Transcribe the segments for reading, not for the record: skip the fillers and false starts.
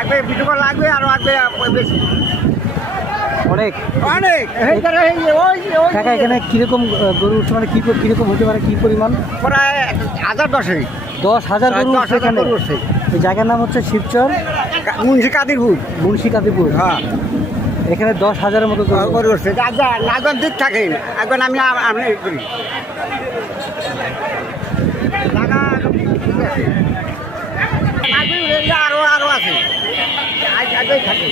আগবে video লাগবে আরো আগবে বেশি অনেক অনেক কাকা এখানে কিরকম গরু উঠছে মানে কিরকম হতে পারে কি পরিমাণ? প্রায় 1010 10,000 গরু উঠছে এখানে। এই জায়গার নাম হচ্ছে শিবচর মুন্সি কাদিরপুর। হ্যাঁ এখানে 10,000-এর মতো গরু উঠছে। নাগর দিক থাকেন এখন আমি করি আরো আরো আছে আগেই থাকে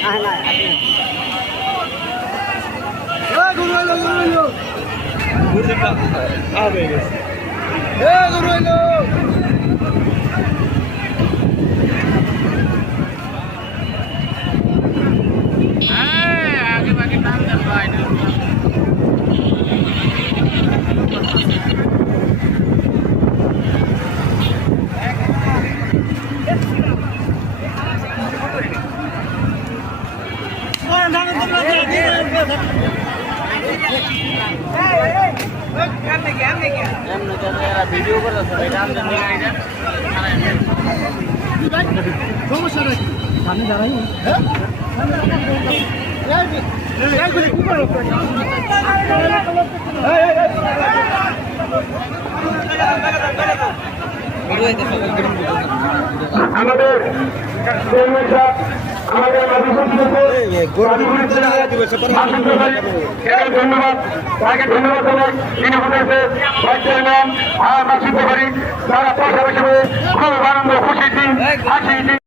ভিডিও করে সমস্যা নাকি আমি জানাই আমাদের ধন্যবাদ তাকে ধন্যবাদ জানাই তিনি হতেছে ভাইস চেয়ারম্যান আর মাসুদ তারা পাশাপাশি খুব আনন্দ খুশি দিন হাসি দিন।